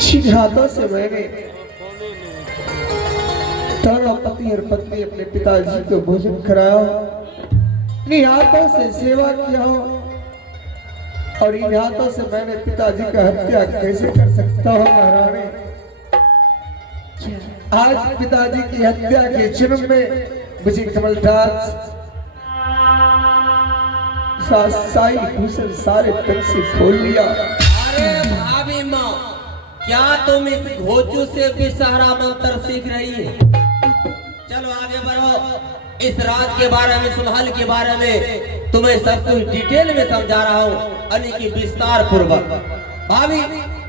जिन हाथों से मैंने दोनों पति और पत्नी अपने पिताजी को भोजन कराया, इन हाथों से सेवा किया हो, और इन हाथों से मैंने पिताजी का हत्या कैसे कर सकता हूँ महारानी। आज पिताजी की हत्या के जुर्म में मुझे कमलदास साई भूषण सारे तक से खोल लिया। अरे भाभी माँ, क्या तुम इस घोचू से भी सारा मंत्र सीख रही है? चलो आगे बढ़ो। इस राज के बारे में, इस महल के बारे में तुम्हें सब कुछ डिटेल में समझा रहा हूँ, यानी कि विस्तार पूर्वक। भाभी,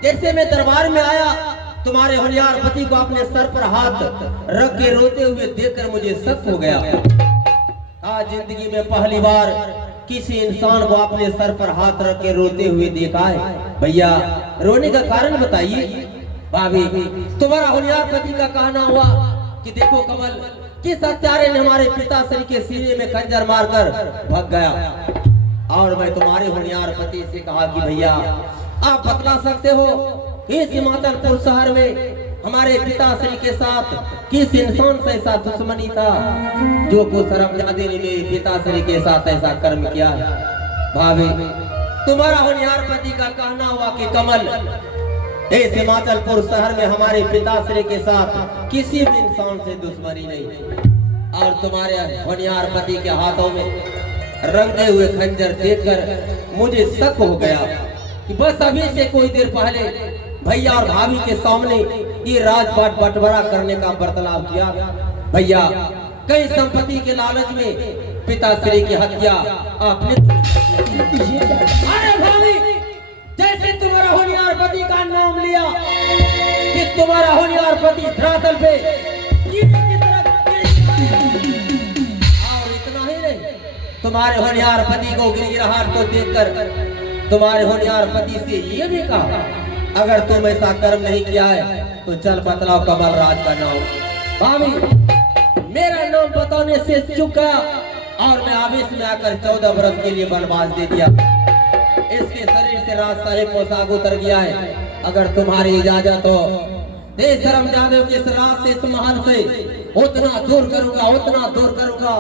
जैसे मैं दरबार में आया, तुम्हारे होनहार पति को अपने सर पर हाथ रख के रोते हुए देखकर मुझे शक हो गया। आज जिंदगी में पहली बार किसी इंसान को अपने सर पर हाथ रख के रोते हुए देखा है। भैया, रोने का कारण बताइए। भाभी, तुम्हारा होनहार पति का कहना हुआ कि देखो कमल, किस हत्यारे ने हमारे पिताश्री के सीने में खंजर मारकर भाग गया। और मैं तुम्हारे होनहार पति से कहा कि भैया, आप बतला सकते हो इस हिमाचलपुर शहर में हमारे पिताश्री के साथ किस इंसान से ऐसा दुश्मनी था जो को शर्मजादे ने मेरे पिताश्री के साथ ऐसा कर्म किया। भाभी, तुम्हारा होनहार पति का कहना हुआ कि कमल, इस हिमाचलपुर शहर में हमारे पिताश्री के साथ किसी भी इंसान से दुश्मनी नहीं। और तुम्हारे होनहार पति के हाथों में रंगे हुए खंजर देखकर मुझे शक हो गया कि बस अभी से कोई देर पहले भैया और भाभी के सामने ये राजपाट बंटवारा करने का बर्ताव किया। भैया, कई संपत्ति के लालच में पिताश्री की हत्या आपने। अरे भाभी, जैसे तुम्हारा होनहार पति का नाम लिया कि तुम्हारा होनहार पति धरातल पे और इतना ही नहीं, तुम्हारे होनहार पति को गिरगिराहट को देखकर तुम्हारे होनहार पति से ये भी कहा, अगर तुम ऐसा कर्म नहीं किया है तो चल बतलाओ कमल राज का नाम। भाभी, मेरा नाम बताने से चूक गया और मैं आवेश में आकर 14 वर्ष के लिए वनवास दे दिया। इसके शरीर से राज साहिब पोशाक उतर गया है। अगर तुम्हारी इजाजत हो, देश शर्मजादे के इस राज से, इस महल से उतना दूर करूंगा, उतना दूर करूंगा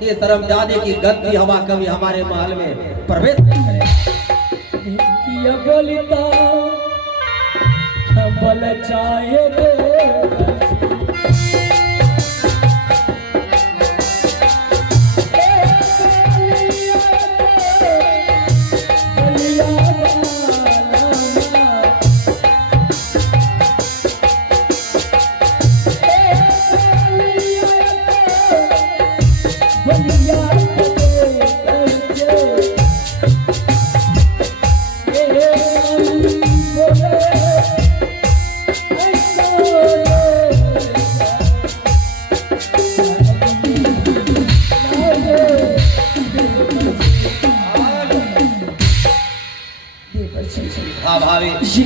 कि शर्मजादे की गंदी हवा कभी हमारे महल में प्रवेश नहीं करेगी। बल चाहे दो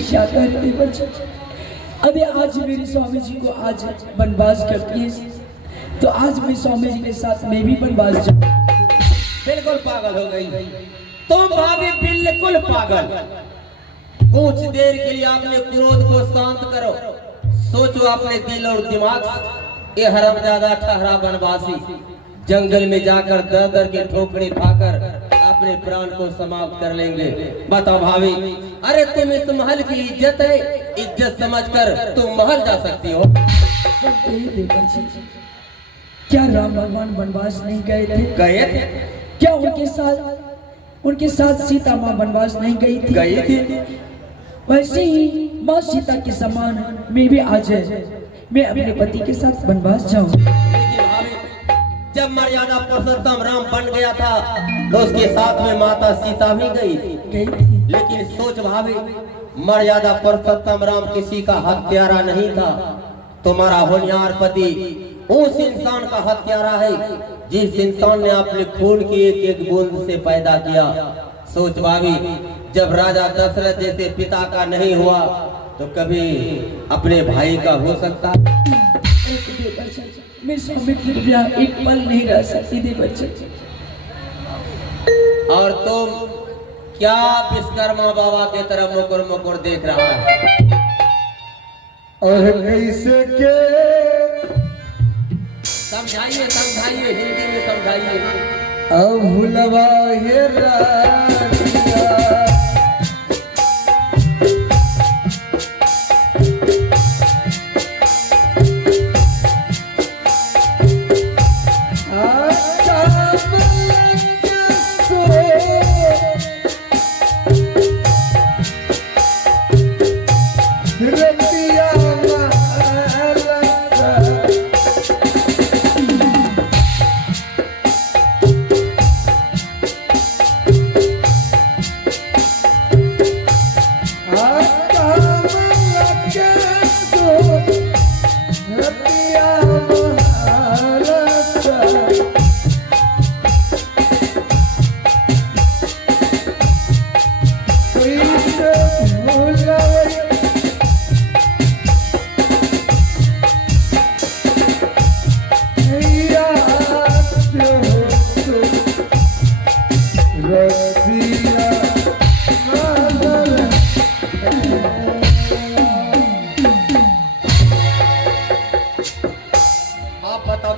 क्या करते बच्चे। अरे आज मेरे स्वामी जी को आज वनवास करती है, तो आज मैं स्वामी जी के साथ मैं भी वनवास जाऊं। बिल्कुल पागल हो गई तुम भाभी, बिल्कुल पागल। कुछ देर के लिए अपने क्रोध को शांत करो, सोचो अपने दिल और दिमाग। ये हरामजादा ठहरा वनवासी जंगल में जाकर दर दर के ठोकरे खाकर अपने प्राण को समाप्त कर लेंगे। बताओ भाभी, अरे तुम इस महल की इज्जत है, इज्जत समझकर तुम महल जा सकती हो। क्या राम भगवान वनवास नहीं गए थे? गए थे। क्या उनके साथ सीता माँ वनवास नहीं गई थी? गई थी। वैसे ही माँ सीता के समान मैं भी आज मैं अपने पति के साथ वनवास जाऊं। जब मर्यादा पुरुषोत्तम राम बन गया था तो उसके साथ में माता सीता भी गई थी। लेकिन सोच भाभी, मर्यादा पुरुषोत्तम राम किसी का हत्यारा नहीं था। तुम्हारा होनहार पति उस इंसान का हत्यारा है जिस इंसान ने अपने खून की एक एक बूंद से पैदा किया। सोच भाभी, जब राजा दशरथ जैसे पिता का नहीं हुआ तो कभी अपने भाई का हो सकता। मैं स्वामी के बिना एक पल नहीं रह सकती थी बच्चे। और तुम क्या विश्वकर्मा बाबा के तरफ मुकुर मुकुर देख रहा है? और कैसे के समझाइए समझाइए, हिंदी में समझाइए। अब भुलवा हे रानिया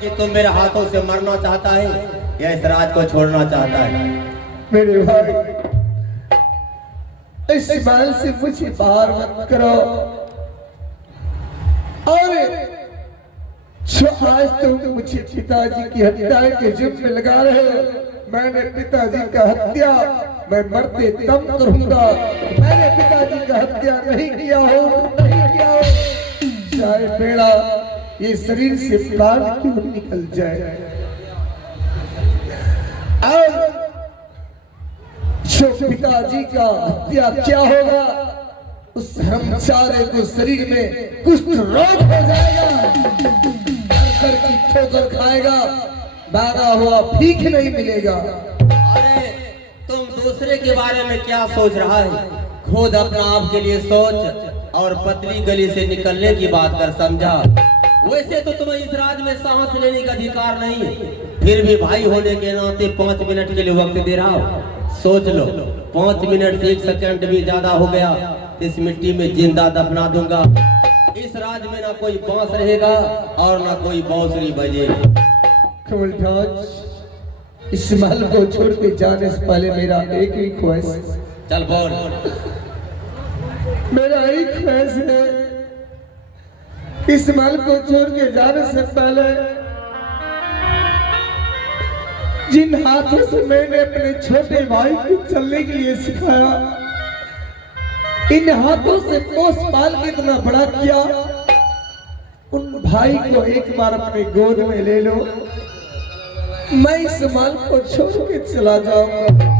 कि तुम मेरे हाथों से मरना चाहता है या इस राज को छोड़ना चाहता है? मेरे भाई, इस बात से मुझे बाहर मत करो। और जो आज तुम मुझे पिताजी की हत्या के जुर्म में लगा रहे हो, मैंने पिताजी का हत्या मैं मरते दम करूंगा। मैंने पिताजी का हत्या नहीं किया हो, नहीं किया हो, चाहे बेड़ा ये शरीर से प्राण क्यों निकल जाए। अब जो पिताजी का हत्या क्या होगा, उस हरमजादे को शरीर में कुष्ठ रोग हो जाएगा, घर की ठोकर खाएगा, दागा हुआ भीख नहीं मिलेगा। अरे तुम दूसरे के बारे में क्या सोच रहा है? खुद अपना आप के लिए सोच और पतली गली से निकलने की बात कर, समझा? वैसे तो तुम्हें इस राज में सांस लेने का अधिकार नहीं है, फिर भी भाई होने के नाते 5 मिनट के लिए वक्त दे रहा हूँ। सोच लो, 5 मिनट से 1 सेकंड भी ज्यादा हो गया, इस मिट्टी में जिंदा दफना दूंगा। इस राज में ना कोई बांस रहेगा और ना कोई बांसुरी बजेगी। कमलठाज, इस महल को छोड़ के जाने से पहले मेरा एक ही ख्वाहिश। चल बोल। मेरा एक ख्वाहिश है, इस महल को छोड़ के जाने से पहले जिन हाथों से मैंने अपने छोटे भाई को चलने के लिए सिखाया, इन हाथों से पोस पाल के इतना बड़ा किया, उन भाई को एक बार अपने गोद में ले लो, मैं इस महल को छोड़ के चला जाऊंगा।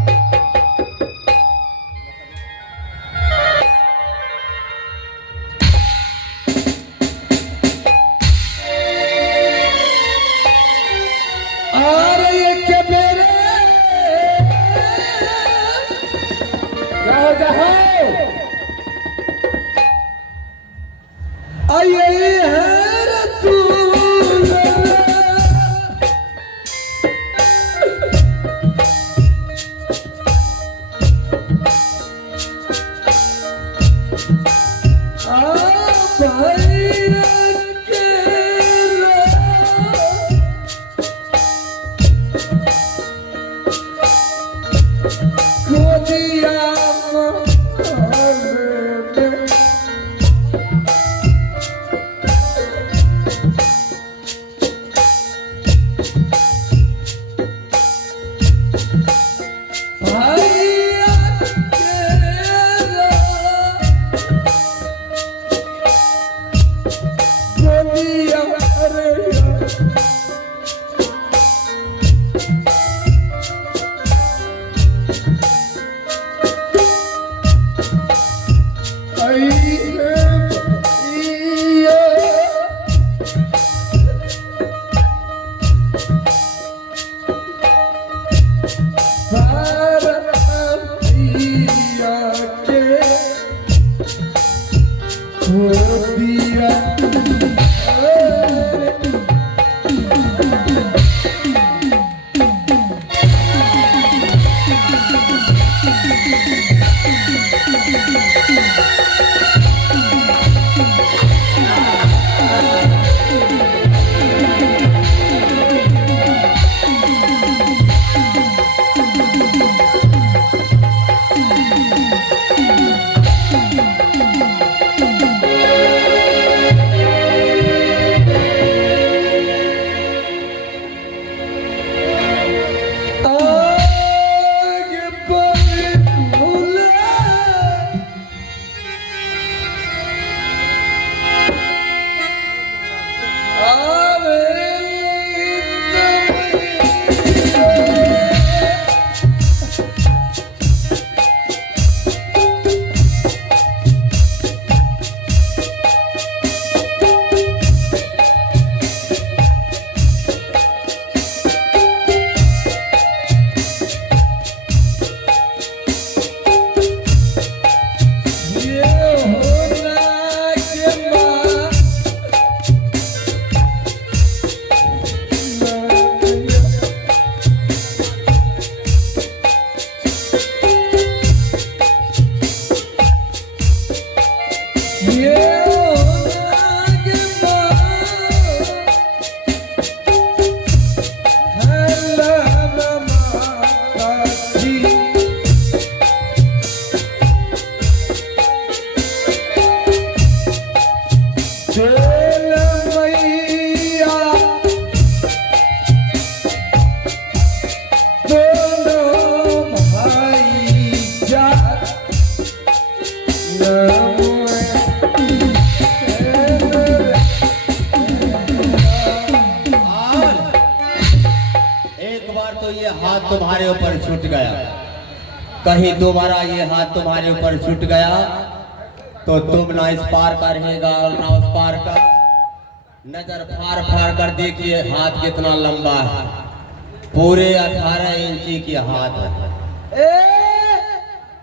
तुम्हारे ऊपर छूट गया, कहीं दोबारा ये हाथ तुम्हारे ऊपर छूट गया तो तुम ना इस पार का रहेगा और ना उस पार का। नजर फाड़ फाड़ कर देखिए हाथ कितना लंबा है, पूरे 18 इंची की हाथ है।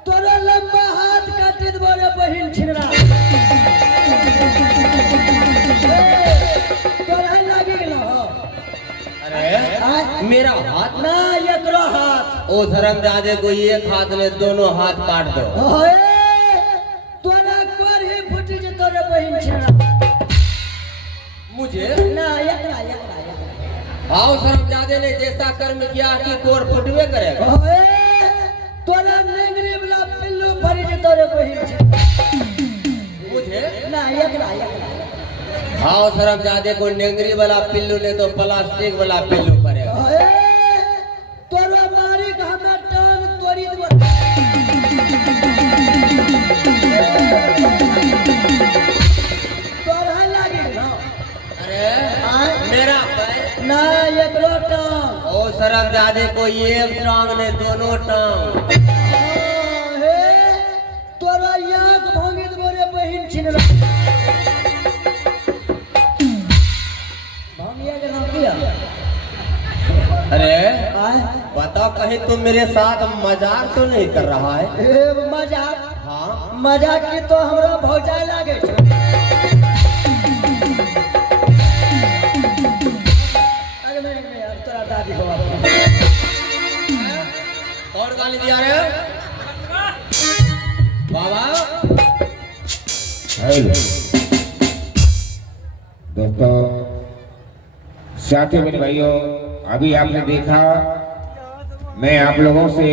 तोरा लंबा हाथ काटे दोबारा बहिन छिनरा तोरा लागे गेला हो। अरे मेरा हाथ ना एकरो हाथ ओ शर्म जादे को एक हाथ में दोनों हाथ काट दो। तोरा कोर ही फुटी जे तोरे बहिन छिनरा मुझे ना एकरा एकरा एकरा आओ शर्म जादे ने जैसा कर्म किया कि कोर फुटवे करेगा। तोरा नेंगरी वाला पिल्लू भरी जे तोरे बहिन छिनरा मुझे ना एकरा एकरा आओ शर्म जादे को नेंगरी वाला पिल्लू ने तो प्लास्टिक वाला पिल्लू करेगा। तोरा मारी का हमरा टांग तोड़ी दो। तोरा लागे ना अरे मेरा पैर ना एकरो टांग ओ शर्म जादे को एक टांग ने दोनों टांग। तोरा याक भांगे दोरे बहिन छिनरा भांगिया के नाम किया। अरे बताओ कहीं तुम मेरे साथ मजाक तो नहीं कर रहा है? मजाक? हाँ मजाक की तो हमरा भौजाई लागे छे। अरे मैं यार तोरा दादी हो और गाली दिया रे बाबा। हेलो दोस्तों, साथियों, मेरे भाइयों, अभी आपने देखा मैं आप लोगों से